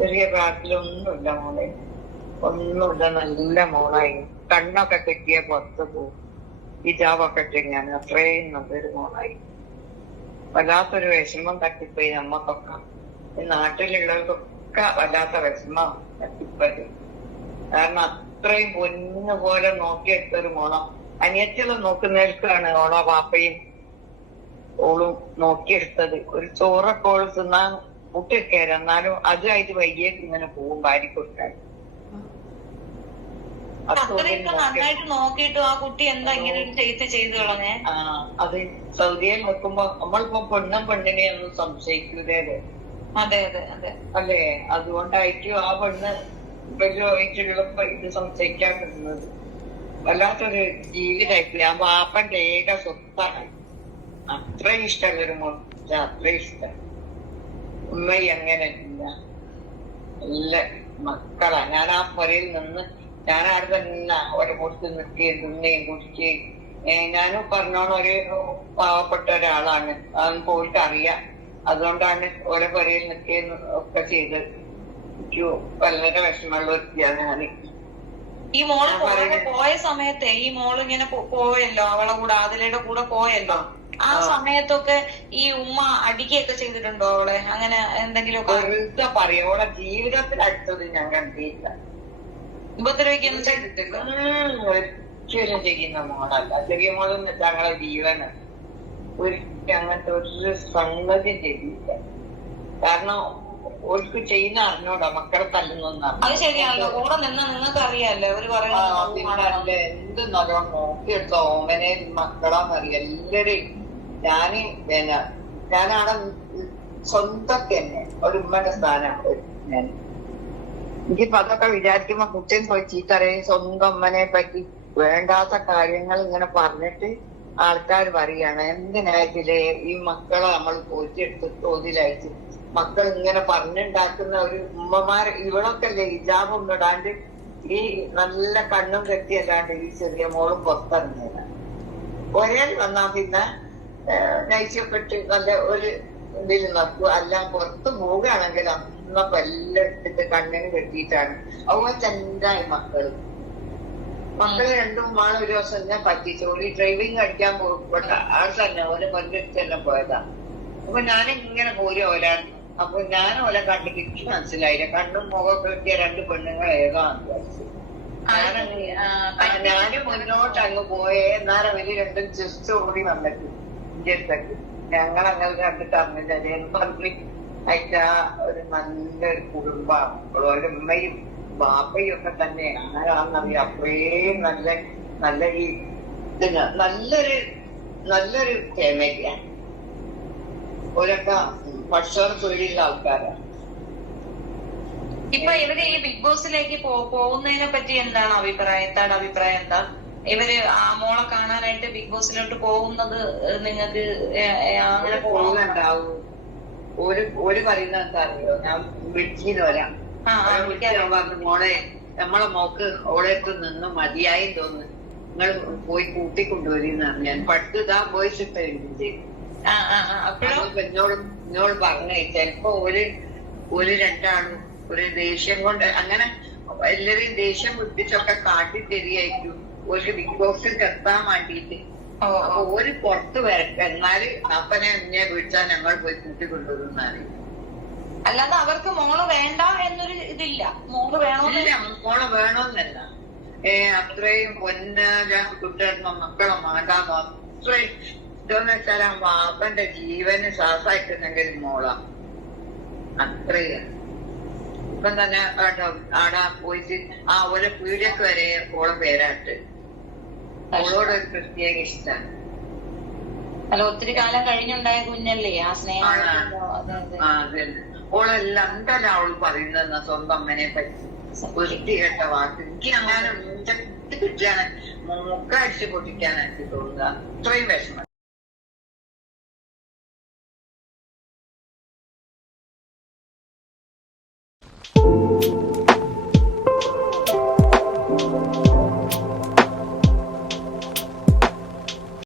ചെറിയ പ്രായത്തിലൊന്നുമില്ല മോളെ, ഒന്നുമില്ല. നല്ല മോളായി. കണ്ണൊക്കെ കെട്ടിയ പുറത്ത് പോകും, ഹിജാബൊക്കെ ഇട്ടിങ്ങനെ. അത്രയും നല്ലൊരു മോളായി. വല്ലാത്തൊരു വിഷമം തട്ടിപ്പോയി നമ്മക്കൊക്കെ, ഈ നാട്ടിലുള്ളവർക്കൊക്കെ വല്ലാത്ത വിഷമം തട്ടിപ്പോയി. കാരണം അത്രയും പൊന്നു പോലെ നോക്കിയെടുത്തൊരു മോളം. അനിയത്തികൾ നോക്കുന്നവർക്കാണ് ഓളോ പാപ്പയും ഓളും നോക്കിയെടുത്തത്. ഒരു ചോറൊക്കെ ഓള് തിന്നാൻ മുട്ടിക്കേര, എന്നാലും അതുമായിട്ട് വൈകിയേക്ക് ഇങ്ങനെ പോകും ഭാര്യ കൊടുക്കാൻ. നന്നായിട്ട് നോക്കിയിട്ടും ആ കുട്ടി എന്താ ഇങ്ങനെ ഒരു ചെയ്ത് കളഞ്ഞേ? അത് സൗദിയിൽ നോക്കുമ്പോ നമ്മളിപ്പോ പെണ്ണിനെ ഒന്നും സംശയിക്കൂലേ? അതെ അതെ അതെ അല്ലേ? അതുകൊണ്ടായിരിക്കും ആ പെണ്ണ് ഇവരുമായിട്ടുള്ളപ്പോ ഇത് സംശയിക്കാൻ പറ്റുന്നത്. വല്ലാത്തൊരു ജീവിതമായിട്ട്. ആ വാപ്പന്റെ ഏക സ്വത്താണ്. അത്രയും ഇഷ്ടമുള്ളൊരു മോൻ, അത്രയും ഇഷ്ടം. ഉമ്മയും അങ്ങനെ ഇല്ല, നല്ല മക്കളാ. ഞാൻ ആ പുരയിൽ നിന്ന് ഞാൻ ആടെ തന്നെ ഓരോ കൊടുത്ത് നിൽക്കുകയും തിന്നുകയും കുടിക്കുകയും. ഞാനും പറഞ്ഞോണം ഒരു പാവപ്പെട്ട ഒരാളാണ്, അതൊന്നും പോയിട്ട് അറിയാം. അതുകൊണ്ടാണ് ഓരോ പുരയിൽ നിൽക്കുകയും ഒക്കെ ചെയ്തത്. എനിക്ക് വളരെ വിഷമമുള്ള വ്യക്തിയാണ് ഞാൻ. ഈ മോള് പോയ സമയത്തെ ഈ മോള് ഇങ്ങനെ പോയല്ലോ, അവളെ കൂടെ ആദിലയുടെ കൂടെ പോയല്ലോ. ആ സമയത്തൊക്കെ ഈ ഉമ്മ അടിക്കുകയൊക്കെ ചെയ്തിട്ടുണ്ടോ അവളെ? അങ്ങനെ എന്തെങ്കിലും വെറുതെ പറയും. അവളെ ജീവിതത്തിൽ അടുത്തത് ഞാൻ കണ്ടില്ല. ഉപദ്രവിക്കൊന്നും ചെയ്തിട്ടില്ല. ഒരിക്കലും ചെയ്യുന്ന മോളല്ല. ചെറിയ മോളെന്ന് വെച്ചാൽ ഞങ്ങളെ ജീവനാണ്. ഒരിക്കലും അങ്ങനത്തെ ഒരു സംഗതി ചെയ്തില്ല. കാരണം ഓർക്ക് ചെയ്യുന്ന അറിഞ്ഞോടാ മക്കളെ തല്ലുന്നൊന്നാണ്. അത് ശരിയാണല്ലോ, കൂടെ നിന്നാ നിങ്ങൾക്ക് അറിയാല്ലേ അവര് പറയുന്നത്. എന്ത് നല്ലോണം നോക്കിയെടുത്ത ഓമനെ മക്കളാന്നറിയാം എല്ലാരെയും. ഞാനാണ് സ്വന്തക്ക് തന്നെ ഒരു ഉമ്മയുടെ സ്ഥാനമാണ് ഞാൻ. എനിക്കിപ്പോ അതൊക്കെ വിചാരിക്കുമ്പോ കുട്ടിയും പോയി ചീത്തറിയും. സ്വന്തം അമ്മനെ പറ്റി വേണ്ടാത്ത കാര്യങ്ങൾ ഇങ്ങനെ പറഞ്ഞിട്ട് ആൾക്കാർ പറയാണ്. എന്തിനായിട്ടില്ലേ ഈ മക്കളെ നമ്മൾ പോറ്റിയെടുത്ത് തോതിലയച്ച് മക്കൾ ഇങ്ങനെ പറഞ്ഞുണ്ടാക്കുന്ന ഒരു ഉമ്മമാര്. ഇവളൊക്കെ അല്ലേ ഹിജാബൊന്നും ഇടാണ്ട് ഈ നല്ല കണ്ണും കെട്ടിയല്ലാണ്ട് ഈ ചെറിയ മോളും പുറത്തിറങ്ങിയതാണ്. ഒരേ വന്നാ പിന്നെ നൈച്ചൊക്കെ ഇട്ട് നല്ല ഒരു ഇതിൽ നോക്കുക. എല്ലാം പുറത്ത് പോവുകയാണെങ്കിൽ അന്നപ്പോ എല്ലാം ഇട്ടിട്ട് കണ്ണിന് കെട്ടിയിട്ടാണ്. അതുപോലെ ചെന്തായി മക്കള് രണ്ടും മാണം. ഒരു ദിവസം ഞാൻ പറ്റിച്ചോളി ഡ്രൈവിംഗ് അടിക്കാൻ പോകപ്പെട്ട ആൾ തന്നെ ഓരോ കൊല്ലെല്ലാം പോയതാ. അപ്പൊ ഞാനിങ്ങനെ പോരും ഓലാണ്. അപ്പൊ ഞാൻ ഓലെ കണ്ടിട്ട് എനിക്ക് മനസ്സിലായില്ല. കണ്ണും മുഖമൊക്കെ കിട്ടിയ രണ്ട് പെണ്ണുങ്ങൾ ഏതാന്ന് വിചാരിച്ചു. ഞാനും മുന്നോട്ട് അങ്ങ് പോയേ. എന്നാലും അവര് രണ്ടും ജസ്റ്റ് ഓടി വന്നിട്ട് എന്റെ അടുത്തേക്ക്. ഞങ്ങളങ്ങനെ കണ്ടിട്ട് അറിഞ്ഞില്ല. ഞാൻ പറഞ്ഞു അയച്ചാ ഒരു നല്ലൊരു കുടുംബമാണ്. ഓരോ ഉമ്മയും ബാപ്പയും ഒക്കെ തന്നെയാണ്. ആരാണെന്നറിയാം. അത്രയും നല്ല ഈ ഇതിന് നല്ലൊരു ഫാമിലിയാണ്. ഓരൊക്കെ ഭക്ഷണം തൊഴിലുള്ള ആൾക്കാരാണ്. ഇപ്പൊ ഇവര് ഈ ബിഗ് ബോസിലേക്ക് പോകുന്നതിനെ പറ്റി എന്താണ് അഭിപ്രായം? എന്താണ് അഭിപ്രായം? എന്താ ഇവര് ആ മോളെ കാണാനായിട്ട് ബിഗ് ബോസിലോട്ട് പോകുന്നത് നിങ്ങൾക്ക് അങ്ങനെ പോകുന്നുണ്ടാവും? ഒരു പറയുന്ന എന്താ അറിയോ? ഞാൻ വിളിച്ചിന്ന് വരാം. പറഞ്ഞു മോളെ നമ്മളെ മോക്ക് ഓളേക്ക് നിന്ന് മതിയായി തോന്നുന്നു, നിങ്ങൾ പോയി കൂട്ടിക്കൊണ്ടുവരുന്നാണ്. ഞാൻ പടുത്തതാ വോയിസ് ഇട്ട് ചെയ്തു. എന്നോട് പറഞ്ഞു ചിലപ്പോ ഒരു രണ്ടാളും ഒരു ദേഷ്യം കൊണ്ട് അങ്ങനെ എല്ലാരെയും ദേഷ്യം പിടിപ്പിച്ചൊക്കെ കാട്ടിത്തരിയായിരിക്കും ഒരു ബിഗ് ബോക്സിൽ എത്താൻ വേണ്ടിയിട്ട്. അപ്പൊ ഒരു പുറത്ത് വരട്ടെ, എന്നാല് അപ്പനെ എന്നെ വിളിച്ചാൽ ഞങ്ങൾ പോയി കൂട്ടിക്കൊണ്ടുവരുന്നാണ്. അല്ലാതെ അവർക്ക് മോള് വേണ്ട എന്നൊരു ഇതില്ല. മോള് വേണമെന്നല്ല. അത്രയും പൊന്നാല കുട്ടികളുടെ മക്കളെ മാണ്ടാന്നോ അത്രയും ഇതെന്ന് വെച്ചാൽ ആ വാപ്പന്റെ ജീവന് ശ്വാസമായിട്ടുണ്ടെങ്കിൽ മോളാ. അത്രയും ഇപ്പം തന്നെ ആടാ പോയിട്ട് ആ ഓരോ പീഡിയൊക്കെ വരെ ഓളെ പേരാട്ട്. അവളോട് ഒരു പ്രത്യേക ഇഷ്ടമാണ്. അല്ല, ഒത്തിരി കാലം കഴിഞ്ഞുണ്ടായ കുഞ്ഞല്ലേ ആ സ്നേഹം. അതെ, ഓളെല്ലാം എന്തെല്ലാം അവള് പറയുന്ന സ്വന്തം അമ്മനെ പറ്റി വൃത്തി കേട്ട വാക്ക്. എനിക്ക് അങ്ങനെ കിട്ടിയാണ് മുക്ക അടിച്ചു പൊട്ടിക്കാനായിട്ട് തോന്നുക. അത്രയും വിഷമം.